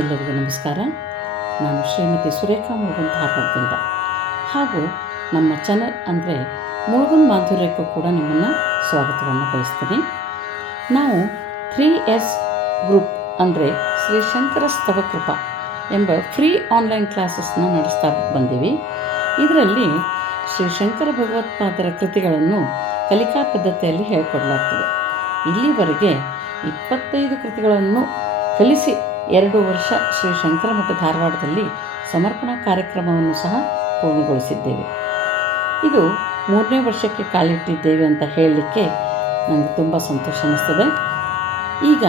ಎಲ್ಲರಿಗೂ ನಮಸ್ಕಾರ. ನಾನು ಶ್ರೀಮತಿ ಸುರೇಖಾ ಮುಳುಗುಂದ್ ಧಾರವಾಡದಿಂದ, ಹಾಗೂ ನಮ್ಮ ಚಾನಲ್ ಅಂದರೆ ಮುಳುಗುಂದ್ ಮಾಧುರ್ಯಕ್ಕೂ ಕೂಡ ನಿಮ್ಮನ್ನು ಸ್ವಾಗತವನ್ನು ಬಯಸ್ತೀನಿ. ನಾವು 3S ಗ್ರೂಪ್ ಅಂದರೆ ಶ್ರೀ ಶಂಕರ ಸ್ತವಕೃಪಾ ಎಂಬ ಫ್ರೀ ಆನ್ಲೈನ್ ಕ್ಲಾಸಸ್ನ ನಡೆಸ್ತಾ ಬಂದೀವಿ. ಇದರಲ್ಲಿ ಶ್ರೀ ಶಂಕರ ಭಗವತ್ಪಾದರ ಕೃತಿಗಳನ್ನು ಕಲಿಕಾ ಪದ್ಧತಿಯಲ್ಲಿ ಹೇಳಿಕೊಡಲಾಗ್ತದೆ. ಇಲ್ಲಿವರೆಗೆ 25 ಕೃತಿಗಳನ್ನು ಕಲಿಸಿ 2 ವರ್ಷ ಶ್ರೀ ಶಂಕರ ಮಠ ಧಾರವಾಡದಲ್ಲಿ ಸಮರ್ಪಣಾ ಕಾರ್ಯಕ್ರಮವನ್ನು ಸಹ ಪೂರ್ಣಗೊಳಿಸಿದ್ದೇವೆ. ಇದು 3ನೇ ವರ್ಷಕ್ಕೆ ಕಾಲಿಟ್ಟಿದ್ದೇವೆ ಅಂತ ಹೇಳಲಿಕ್ಕೆ ನನಗೆ ತುಂಬ ಸಂತೋಷ ಅನ್ನಿಸ್ತದೆ. ಈಗ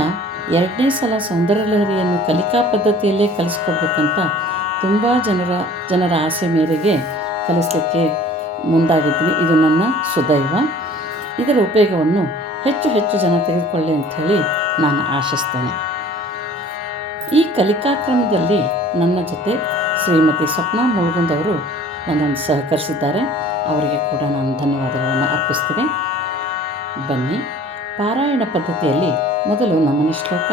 2ನೇ ಸಲ ಸೌಂದರ್ಯ ಲಹರಿಯನ್ನು ಕಲಿಕಾ ಪದ್ಧತಿಯಲ್ಲೇ ಕಲಿಸ್ಕೊಡ್ಬೇಕಂತ ತುಂಬ ಜನರ ಆಸೆ ಮೇರೆಗೆ ಕಲಿಸಲಿಕ್ಕೆ ಮುಂದಾಗಿದ್ದೀನಿ. ಇದು ನನ್ನ ಸುದೈವ. ಇದರ ಉಪಯೋಗವನ್ನು ಹೆಚ್ಚು ಜನ ತೆಗೆದುಕೊಳ್ಳಿ ಅಂಥೇಳಿ ನಾನು ಆಶಿಸ್ತೇನೆ. ಈ ಕಲಿಕಾಕ್ರಮದಲ್ಲಿ ನನ್ನ ಜೊತೆ ಶ್ರೀಮತಿ ಸ್ವಪ್ನ ಮುಳುಗುಂದ್ ಅವರು ನನ್ನನ್ನು ಸಹಕರಿಸಿದ್ದಾರೆ. ಅವರಿಗೆ ಕೂಡ ನಾನು ಧನ್ಯವಾದಗಳನ್ನು ಅರ್ಪಿಸ್ತೀನಿ. ಬನ್ನಿ, ಪಾರಾಯಣ ಪದ್ಧತಿಯಲ್ಲಿ ಮೊದಲು ನಮನ ಶ್ಲೋಕ,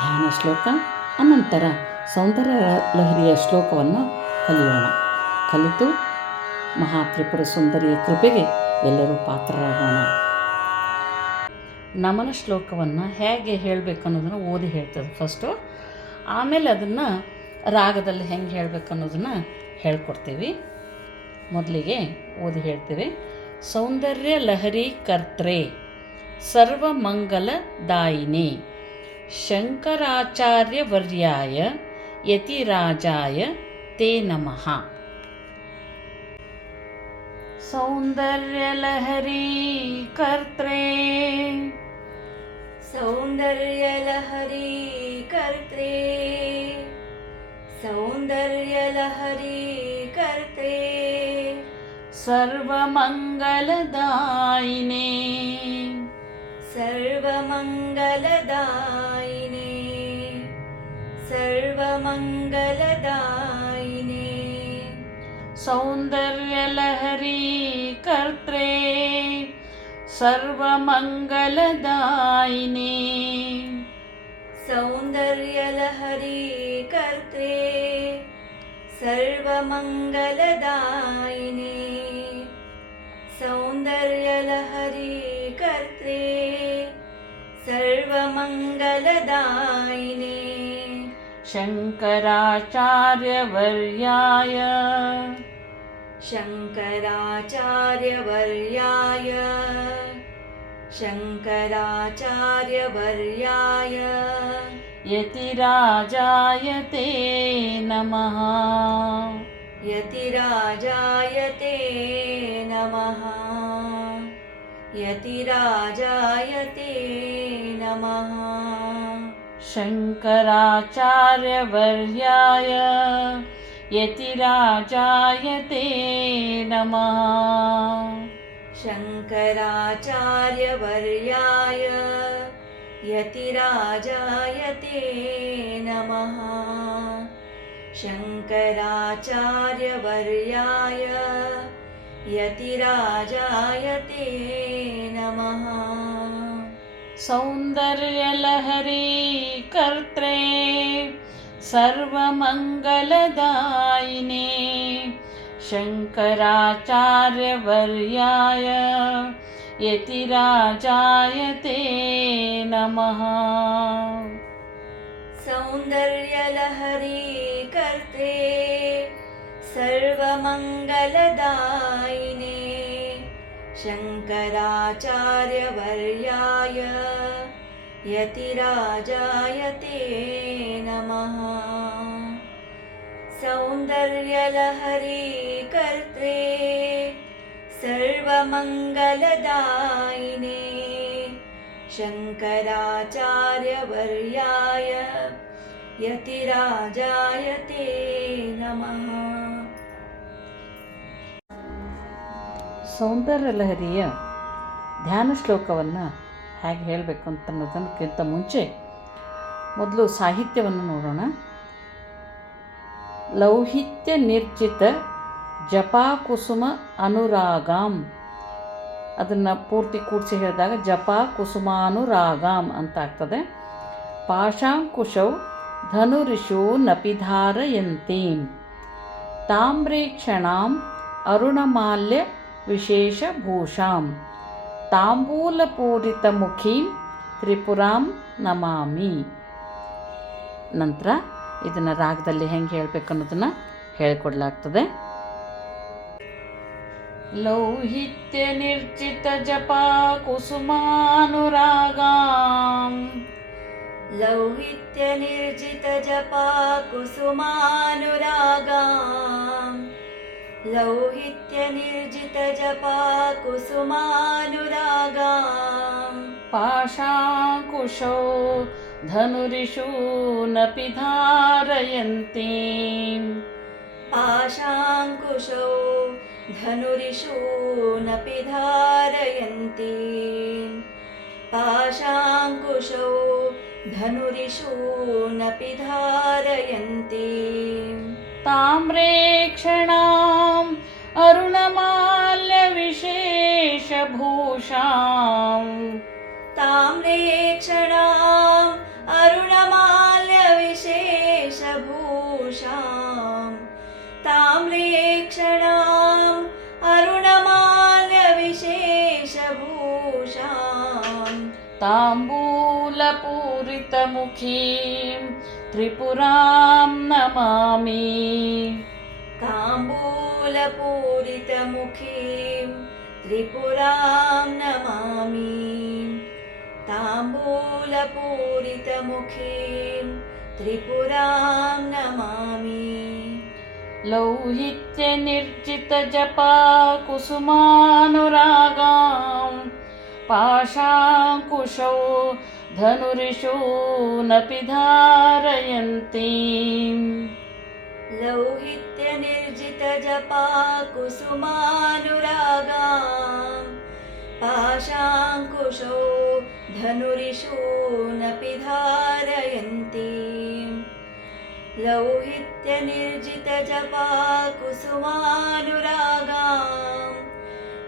ಧ್ಯಾನ ಶ್ಲೋಕ, ಅನಂತರ ಸೌಂದರ್ಯ ಲಹರಿಯ ಶ್ಲೋಕವನ್ನು ಕಲಿಯೋಣ. ಕಲಿತು ಮಹಾತ್ರಿಪುರ ಸುಂದರಿಯ ಕೃಪೆಗೆ ಎಲ್ಲರೂ ಪಾತ್ರರಾಗೋಣ. ನಮನ ಶ್ಲೋಕವನ್ನು ಹೇಗೆ ಹೇಳಬೇಕು ಅನ್ನೋದನ್ನು ಓದಿ ಹೇಳ್ತದೆ ಫಸ್ಟು. ಆಮೇಲೆ ಅದನ್ನು ರಾಗದಲ್ಲಿ ಹೆಂಗೆ ಹೇಳಬೇಕು ಅನ್ನೋದನ್ನು ಹೇಳ್ಕೊಡ್ತೀವಿ. ಮೊದಲಿಗೆ ಓದಿ ಹೇಳ್ತೀವಿ. ಸೌಂದರ್ಯ ಲಹರಿ ಕರ್ತ್ರೆ ಸರ್ವಮಂಗಲದಾಯಿನೇ ಶಂಕರಾಚಾರ್ಯವರ್ಯಾಯ ಯತಿರಾಜಾಯ ತೇ ನಮಃ. ಸೌಂದರ್ಯ ಲಹರಿ ಕರ್ತ್ರೆ सौंदर्य लहरी कर्त्रे सौंदर्य लहरी कर्त्रे सर्वमंगलदायिने सर्वमंगलदायिने सर्वमंगलदायिने सौंदर्य लहरी कर्त्रे सर्वमंगलदायिने सौंदर्य लहरी कर्त्रे सर्वमंगलदायिने सौंदर्य लहरी कर्त्रे सर्वमंगलदायिने शंकराचार्यवर्याय शंकराचार्यवर्याय शंकराचार्यवर्याय यतिराजाय ते नमः. यतिराजाय ते नमः. यतिराजाय ते नमः. शंकराचार्यवर्याय यतिराजाय ते नमः. शंकराचार्यवर्याय यतिराजाय ते नमः. शंकराचार्यवर्याय यतिराजाय ते नमः. सौंदर्य लहरी कर्त्रे सर्वमंगलदायिने शंकराचार्यवर्याय यतिराजाय ते नमः. सौंदर्य लहरी कर्त्रे सर्वमंगलदायिने शंकराचार्यवर्याय यतिराजाय ते नमः. सौंदर्य लहरी कर्त्रे सर्वमंगलदायिने शंकराचार्यवर्याय यतिराजाय ते नमः. ಸೌಂದರ್ಯ ಲಹರಿಯ ಧ್ಯಾನ ಶ್ಲೋಕವನ್ನು ಹೇಗೆ ಹೇಳಬೇಕು ಅಂತ ಅನ್ನೋದಕ್ಕಿಂತ ಮುಂಚೆ ಮೊದಲು ಸಾಹಿತ್ಯವನ್ನು ನೋಡೋಣ. ಲೌಹಿತ್ಯ ನಿರ್ಜಿತ ಜಪಾಕುಸುಮ ಅನುರಾಗಾಂ, ಅದನ್ನು ಪೂರ್ತಿ ಕೂಡಿಸಿ ಹೇಳಿದಾಗ ಜಪಾ ಕುಸುಮಾನುರಾಗಾಂ ಅಂತ ಆಗ್ತದೆ. ಪಾಶಾಂಕುಶೌ ಧನುರಿಷು ನಪಿ ಧಾರಯಂತೀಂ ತಾಮ್ರೇಕ್ಷಣಾಂ ಅರುಣಮಾಲ್ಯ ವಿಶೇಷಭೂಷಾಂ ತಾಂಬೂಲಪೂರಿತಮುಖೀಂ ತ್ರಿಪುರಾಂ ನಮಾಮಿ. ನಂತರ ಇದನ್ನು ರಾಗದಲ್ಲಿ ಹೆಂಗೆ ಹೇಳಬೇಕು ಅನ್ನೋದನ್ನು ಹೇಳಿಕೊಡ್ಲಾಗ್ತದೆ. ಲೌಹಿತ್ಯ ನಿರ್ಜಿತ ಜಪಾ ಕುಸುಮಾನುರಾಗಾಂ ಲೌಹಿತ್ಯ ನಿರ್ಜಿತ ಜಪಾ ಕುಸುಮಾನುರಾಗಾಂ ಲೌಹಿತ್ಯ ನಿರ್ಜಿತ ಜಪಾ ಕುಸುಮಾನುರಾಗಾಂ ಪಾಶಾಂಕುಶೋ ಧನುರಿಷು ನಪಿ ಧಾರಯಂತೀಂ ಪಾಶಾಂಕುಶೋ ಧನುರಿಷು ನಪಿ ಧಾರಯಂತೀಂ ಪಾಶಾಂಕುಶೋ ಧನುರಿಷು ನಪಿ ಧಾರಯಂತೀಂ ತಾಮ್ರೇಕ್ಷಣಾಂ ಅರುಣಮಾಲ್ಯ ವಿಶೇಷಭೂಷಾಂ ತಾಮ್ರೇಕ್ಷಣಾಂ ಅರುಣಮಾಲ್ಯ ವಿಶೇಷಭೂಷಾಂ ತಾಮ್ರೇಕ್ಷಣಾಂ ಅರುಣಮಾಲ್ಯ ವಿಶೇಷಭೂಷಾಂ ತಾಂಬೂಲಪೂರಿತಮುಖೀಂ ತ್ರಿಪುರಾಂ ನಮಾಮಿ ತಾಂಬೂಲಪೂರಿತಮುಖೀಂ ತ್ರಿಪುರಾಂ ನಮಾಮಿ ತಾಂಬೂಲಪೂರಿತಮುಖೀಂ ತ್ರಿಪುರಾಂ ನಮಾಮಿ. ಲೌಹಿತ್ಯ ನಿರ್ಜಿತ ಜಪಾ ಕುಸುಮಾನುರಾಗಾಂ ಪಾಶಾಂಕುಶೌ ಧನುರಿಷು ನಪಿ ಧಾರಯಂತೀಂ ಲೌಹಿತ್ಯ ನಿರ್ಜಿತ ಜಪಾ ಕುಸುಮಾನುರಾಗಾಂ ಪಾಶಾಂಕುಶೋ ಧನುರಿಷು ನಪಿ ಧಾರಯಂತೀಂ ಲೌಹಿತ್ಯ ನಿರ್ಜಿತ ಜಪಾ ಕುಸುಮಾನುರಾಗಾಂ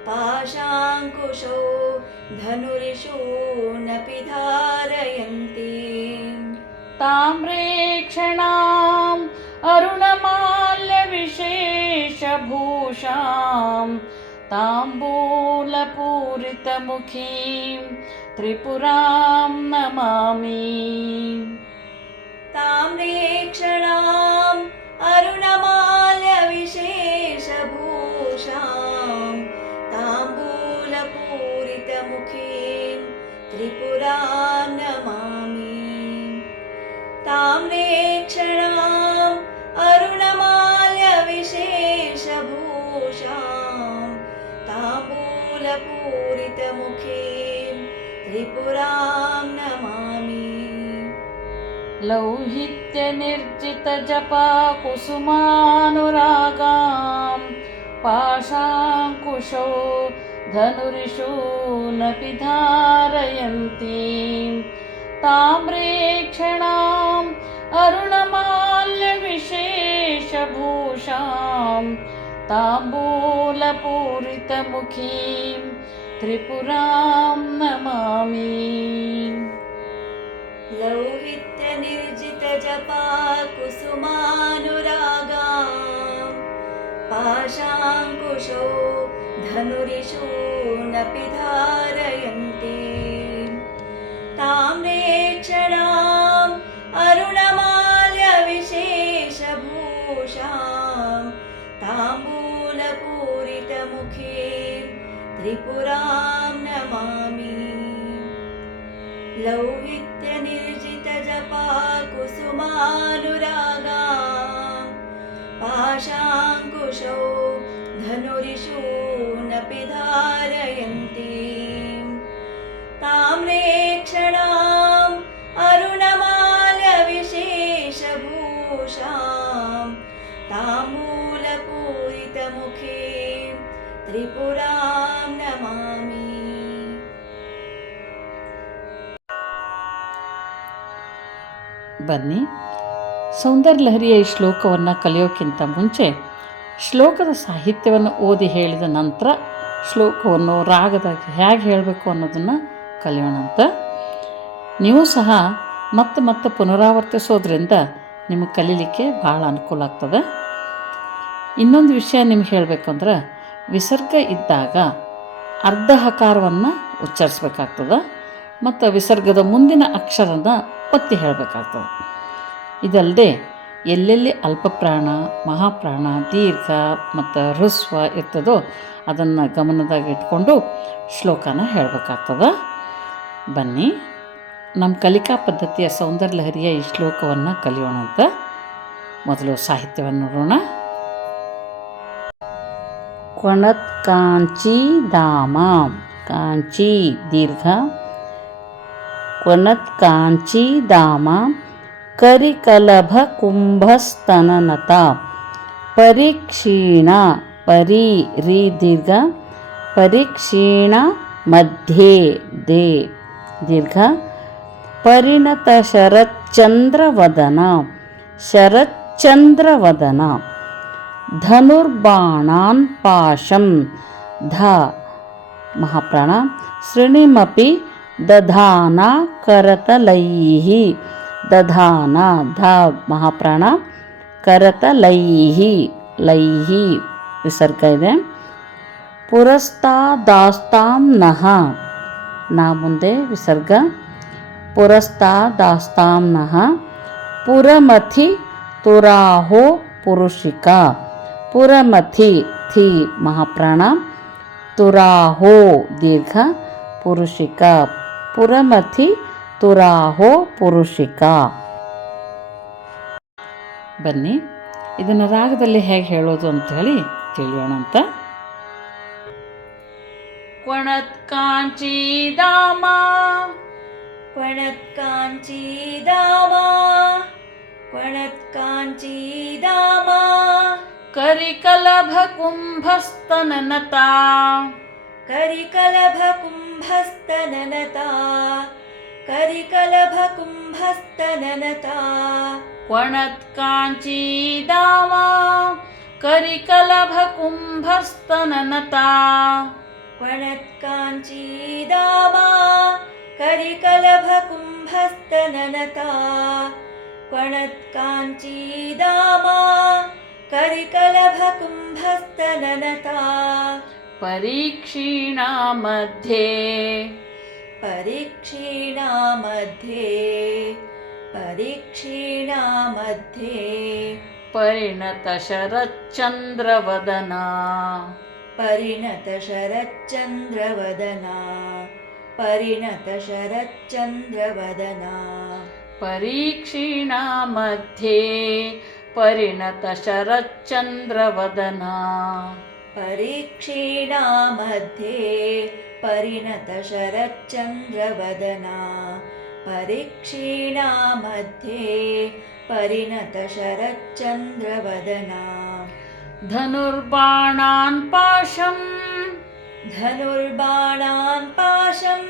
ಪಾಶಾಂಕುಶೋ ಧನುರಿಷು ನಪಿ ಧಾರಯಂತೀಂ ತಾಮ್ರೇಕ್ಷಣಾಂ ಅರುಣಮಾಲ್ಯ ವಿಶೇಷಭೂಷಾಂ ತಾಂಬೂಲಪೂರಿತಮುಖೀಂ ತ್ರಿಪುರಾಂ ನಮಾಮಿ ತಾಮ್ರೇಕ್ಷಣಾಂ ಅರುಣಮಾಲ್ಯ ವಿಶೇಷಭೂಷಾಂ ತಾಂಬೂಲಪೂರಿತಮುಖೀಂ ತ್ರಿಪುರಾಂ ನಮಾಮಿ ತಾಮ್ರೇಕ್ಷಣಾಂ ಅರುಣಮಾಲ್ಯ ವಿಶೇಷಭೂಷಾಂ ತಾಂಬೂಲಪೂರಿತಮುಖೀಂ ತ್ರಿಪುರಾಂ ನಮಾಮಿ. ಲೌಹಿತ್ಯ ನಿರ್ಜಿತ ಜಪಾ ಕುಸುಮಾನುರಾಗಾಂ ಪಾಶಾಂಕುಶೋ ಧನುರಿಷು ನಪಿ ಧಾರಯಂತೀಂ ತಾಮ್ರೇಕ್ಷಣಾಂ ಅರುಣಮಾಲ್ಯ ವಿಶೇಷಭೂಷಾಂ ತಾಂಬೂಲಪೂರಿತಮುಖೀಂ ತ್ರಿಪುರಾಂ ನಮಾಮಿ. ಲೌಹಿತ್ಯ ನಿರ್ಜಿತ ಜಪಾ ಕುಸುಮಾನುರಾಗಾಂ ಪಾಶಾಂಕುಶೋ ಧನುರಿಷು ನಪಿ ಧಾರಯಂತೀಂ ತಾಮ್ರೇಕ್ಷಣಾಂ ಅರುಣಮಾಲ್ಯ ವಿಶೇಷಭೂಷಾಂ ತಾಂಬೂಲಪೂರಿತಮುಖೀಂ ತ್ರಿಪುರಾಂ ನಮಾಮಿ. ಲೌಹಿತ್ಯ ನಿರ್ಜಿತ ಜಪಾ ಕುಸುಮಾನುರಾಗಾಂ ಪಾಶಾಂಕುಶೋ ಧನುರಿಷು ನಪಿ ಧಾರಯಂತೀಂ ತಾಮ್ರೇಕ್ಷಣಾಂ ಅರುಣಮಾಲ್ಯ ವಿಶೇಷಭೂಷಾಂ ತಾಂಬೂಲಪೂರಿತಮುಖೀಂ ತ್ರಿಪುರಾಂ ನಮಾಮಿ. ಬನ್ನಿ, ಸೌಂದರ್ಯಲಹರಿಯ ಈ ಶ್ಲೋಕವನ್ನು ಕಲಿಯೋಕ್ಕಿಂತ ಮುಂಚೆ ಶ್ಲೋಕದ ಸಾಹಿತ್ಯವನ್ನು ಓದಿ ಹೇಳಿದ ನಂತರ ಶ್ಲೋಕವನ್ನು ರಾಗದಾಗಿ ಹೇಗೆ ಹೇಳಬೇಕು ಅನ್ನೋದನ್ನು ಕಲಿಯೋಣಂತ. ನೀವು ಸಹ ಮತ್ತೆ ಮತ್ತೆ ಪುನರಾವರ್ತಿಸೋದ್ರಿಂದ ನಿಮಗೆ ಕಲೀಲಿಕ್ಕೆ ಭಾಳ ಅನುಕೂಲ ಆಗ್ತದೆ. ಇನ್ನೊಂದು ವಿಷಯ ನಿಮ್ಗೆ ಹೇಳಬೇಕಂದ್ರೆ, ವಿಸರ್ಗ ಇದ್ದಾಗ ಅರ್ಧ ಹಕಾರವನ್ನು ಉಚ್ಚರಿಸ್ಬೇಕಾಗ್ತದೆ ಮತ್ತು ವಿಸರ್ಗದ ಮುಂದಿನ ಅಕ್ಷರನ ಒತ್ತಿ ಹೇಳಬೇಕಾಗ್ತದೆ. ಇದಲ್ಲದೆ ಎಲ್ಲೆಲ್ಲಿ ಅಲ್ಪಪ್ರಾಣ, ಮಹಾಪ್ರಾಣ, ದೀರ್ಘ ಮತ್ತು ಹ್ರಸ್ವ ಇರ್ತದೋ ಅದನ್ನು ಗಮನದಾಗ ಇಟ್ಕೊಂಡು ಶ್ಲೋಕನ ಹೇಳಬೇಕಾಗ್ತದೆ. ಬನ್ನಿ ನಮ್ಮ ಕಲಿಕಾ ಪದ್ಧತಿಯ ಸೌಂದರ್ಯ ಲಹರಿಯ ಈ ಶ್ಲೋಕವನ್ನು ಕಲಿಯೋಣಂತ. ಮೊದಲು ಸಾಹಿತ್ಯವನ್ನು ನೋಡೋಣ. ಕ್ವಣತ್ ಕಾಂಚಿ ಧಾಮ, ಕಾಂಚಿ ದೀರ್ಘ, ಕ್ವಣತ್ ಕಾಂಚಿ ಧಾಮ ಕರಿಕಲಭ ಕುಂಭಸ್ತನನತ ಪರೀಕ್ಷೀಣ, ಪರಿ ರಿ ದೀರ್ಘ, ಪರೀಕ್ಷೀಣ ಮಧ್ಯೆ ದೇ ದೀರ್ಘ, ಪರಿಣತ ಶರಚ್ಚಂದ್ರವದನ, ಶರಚ್ಚಂದ್ರವದನ, ಧನುರ್ಬಾಣಾನ್ ಪಾಶಂ ಧ ಮಹಾಪ್ರಾಣ, ಸೃಣಿಮಪಿ ದಧಾನ ಕರತಲೈಃ, ದಧಾನ ಧ ಮಹಾಪ್ರಾಣ, ಕರತಲೈಃ ಲೈಃ ವಿಸರ್ಗ ಇದೆ. ಪುರಸ್ತಾದಾಸ್ತಾಂ ನಃ, ನಾ ಮುಂದೆ ವಿಸರ್ಗ, ಪುರಸ್ತಾದಾಸ್ತಾಂ ನಃ, ಪುರಮಥಿ ತುರಾಹೋ ಪುರುಷಿಕಾ, ಪುರಮಥಿ ಥಿ ಮಹಾಪ್ರಾಣ, ತುರಾಹೋ ದೀರ್ಘ, ಪುರುಷಿಕಾ, ಪುರಮಥಿ ತುರಾಹೋ ಪುರುಷಿಕಾ. ಬನ್ನಿ ಇದನ್ನು ರಾಗದಲ್ಲಿ ಹೇಗೆ ಹೇಳೋದು ಅಂಥೇಳಿ ತಿಳಿಯೋಣಂತ. ಕ್ವಣತ್ ಕಾಂಚಿ ಧಾಮ, ಕ್ವಣತ್ ಕಾಂಚಿ ಧಾಮ, ಕ್ವಣತ್ ಕಾಂಚಿ ಧಾಮ, ಕರಿಕಲಭ ಕುಂಭಸ್ತನನತ, ಕರಿಕಲಭ ಕುಂಭಸ್ತನನತ, ಕರಿಕಲಭ ಕುಂಭಸ್ತನನತ, ಕ್ವಣತ್ ಕಾಂಚಿ ಧಾಮ ಕರಿಕಲಭ ಕುಂಭಸ್ತನನತ, ಕ್ವಣತ್ ಕಾಂಚಿ ಧಾಮ ಕರಿಕಲಭ ಕುಂಭಸ್ತನನತ, ಕ್ವಣತ್ ಕಾಂಚಿ ಧಾಮ ಕರಿಕಲಭ ಕುಂಭಸ್ತನನತ, ಪರೀಕ್ಷೀಣ ಮಧ್ಯೆ, ಪರೀಕ್ಷೀಣ ಮಧ್ಯೆ, ಪರೀಕ್ಷೀಣ ಮಧ್ಯೆ, ಪರಿಣತ ಶರಚ್ಚಂದ್ರವದನ, ಪರಿಣತ ಶರಚ್ಚಂದ್ರವದನ, ಪರಿಣತ ಶರಚ್ಚಂದ್ರವದನ, ಪರೀಕ್ಷೀಣ ಮಧ್ಯೆ ಪರಿಣತ ಶರಚ್ಚಂದ್ರವದನ, ಪರೀಕ್ಷೀಣ ಮಧ್ಯೆ ಪರಿಣತ ಶರಚ್ಚಂದ್ರವದನ, ಪರೀಕ್ಷೀಣ ಮಧ್ಯೆ ಪರಿಣತ ಶರಚ್ಚಂದ್ರವದನ, ಧನುರ್ಬಾಣಾನ್ ಪಾಶಂ, ಧನುರ್ಬಾಣಾನ್ ಪಾಶಂ,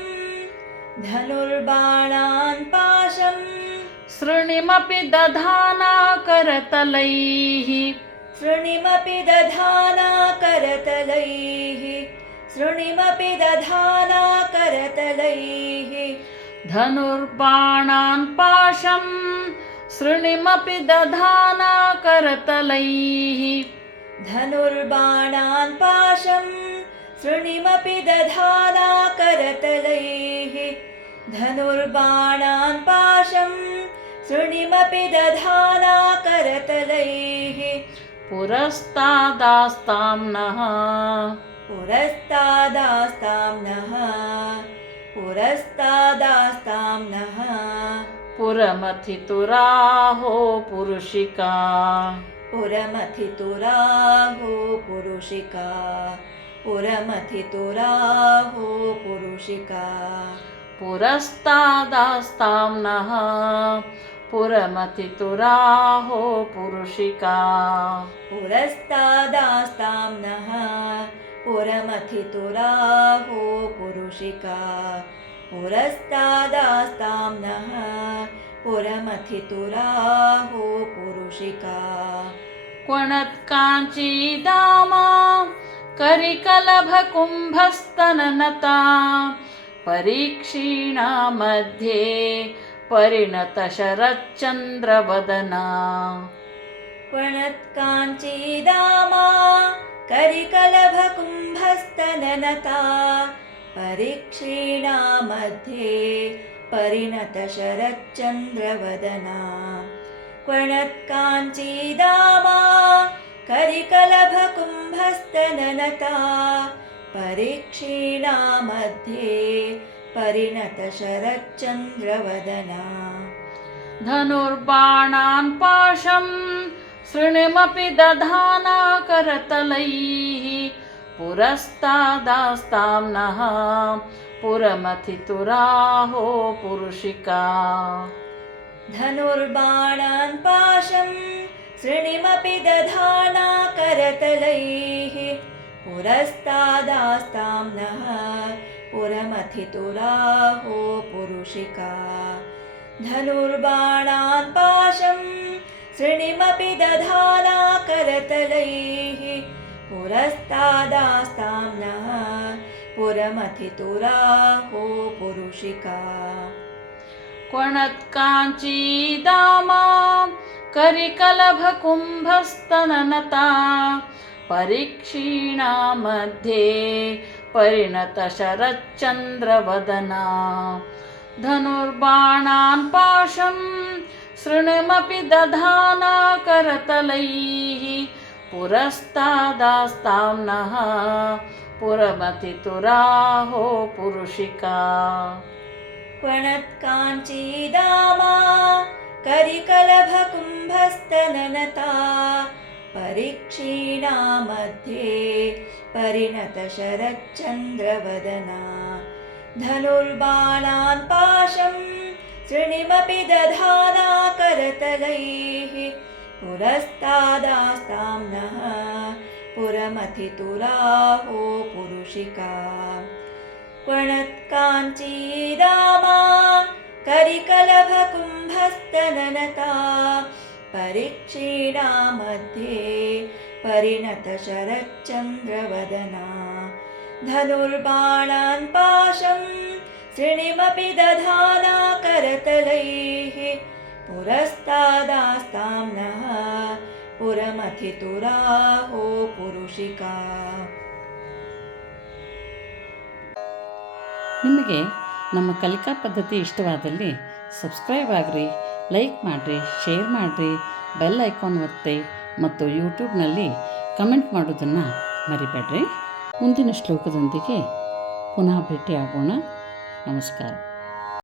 ಧನುರ್ಬಾಣಾನ್ ಪಾಶಂ, ಸೃಣಿಮಪಿ ದಧಾನ ಕರತಲೈಃ, ಸೃಣಿಮಪಿ ದಧಾನ ಕರತಲೈಃ, ಸೃಣಿಮಪಿ ದಧಾನ ಕರತಲೈಃ, ಧನುರ್ಬಾಣಾನ್ ಪಾಶಂ ಸೃಣಿಮಪಿ ದಧಾನ ಕರತಲೈಃ, ಧನುರ್ಬಾಣಾನ್ ಪಾಶಂ ಸೃಣಿಮಪಿ ದಧಾನ ಕರತಲೈಃ, ಧನುರ್ಬಾಣಾನ್ ಪಾಶಂ ಸೃಣಿಮಪಿ ದಧಾನ ಕರತಲೈಃ, ಪುರಸ್ತಾದಾಸ್ತಾಂ ನಃ, ಪುರಸ್ತಾದಾಸ್ತಾಂ ನಃ, ಪುರಸ್ತಾದಾಸ್ತಾಂ ನಃ, ಪುರಮಥಿತುರಾಹೋ ಪುರುಷಿಕಾ, ಪುರಮಥಿತುರಾಹೋ ಪುರುಷಿಕಾ, ಪುರಮಥಿತುರಾಹೋ ಪುರುಷಿಕಾ, ಪುರಸ್ತಾದಾಸ್ತಾಂ ನಃ, ಪುರಮಥಿತುರಾಹೋ ಪುರುಷಿಕಾ, ಪುರಸ್ತಾದಾಸ್ತಾಂ ನಃ, ಪುರಮಥಿತುರಾಹೋ ಪುರುಷಿಕಾ, ಪುರಸ್ತಾದಾಸ್ತಾಂ ನಃ, ಪುರಮಥಿತುರಾಹೋ ಪುರುಷಿಕಾ, ಕ್ವಣತ್ ಕಾಂಚಿ ಧಾಮ ಕರಿಕಲಭ ಕುಂಭಸ್ತನನತ, ಪರೀಕ್ಷೀಣ ಮಧ್ಯೆ ಪರಿಣತಶರಚ್ಚಂದ್ರವದನಾ क्वणत्काञ्चीदामा करिकलभकुम्भस्तननता परिक्षीणा मध्ये परिणतशरच्चन्द्रवदना क्वणत्काञ्चीदामा करिकलभकुम्भस्तननता परिक्षीणा मध्ये परिणतशरच्चन्द्रवदना धनुर्बाणान् पाशं सृणिमपि दधाना करतलैः पुरस्तादास्तां नः पुरमथितुराहो पुरुषिका धनुर्बाणान् पाशं सृणिमपि दधाना करतलैः पुरस्तादास्तां नः पुरमथितुराहो पुरुषिका धनुर्बाणान् पाशं सृणिमपि दधाना करतलैः पुरस्तादास्तां नः पुरमथितुराहो पुरुषिका क्वणत्काञ्चीदामा करिकलभकुम्भस्तननता परिक्षीणा मध्ये परिणतशरच्चन्द्रवदना धनुर्बाणान् पाशं सृणिमपि दधाना करतलैः पुरस्तादास्तां नः पुरमथितुराहो पुरुषिका क्वणत्काञ्चीदामा करिकलभकुम्भस्तननता परिक्षीणा मध्ये परिणतशरच्चन्द्रवदना धनुर्बाणान् पाशं सृणिमपि दधाना करतलैः पुरस्तादास्तां नः पुरमथितुराहो पुरुषिका क्वणत्काञ्चीदामा करिकलभकुम्भस्तननता परिक्षीणा मध्ये परिणतशरच्चन्द्रवदना धनुर्बाणान् पाशं सृणिमपि दधाना करतलैः पुरस्तादास्तां नः पुरमथितुराहो पुरुषिका ನಿಮಗೆ ನಮ್ಮ ಕಲಿಕಾ ಪದ್ಧತಿ ಇಷ್ಟವಾದಲ್ಲಿ ಸಬ್ಸ್ಕ್ರೈಬ್ ಆಗಿರಿ, ಲೈಕ್ ಮಾಡಿರಿ, ಶೇರ್ ಮಾಡಿರಿ, ಬೆಲ್ ಐಕಾನ್ ಒತ್ತಿ ಮತ್ತು ಯೂಟ್ಯೂಬ್ನಲ್ಲಿ ಕಮೆಂಟ್ ಮಾಡೋದನ್ನು ಮರಿಬೇಡ್ರಿ. ಮುಂದಿನ ಶ್ಲೋಕದೊಂದಿಗೆ ಪುನಃ ಭೇಟಿಯಾಗೋಣ. ನಮಸ್ಕಾರ.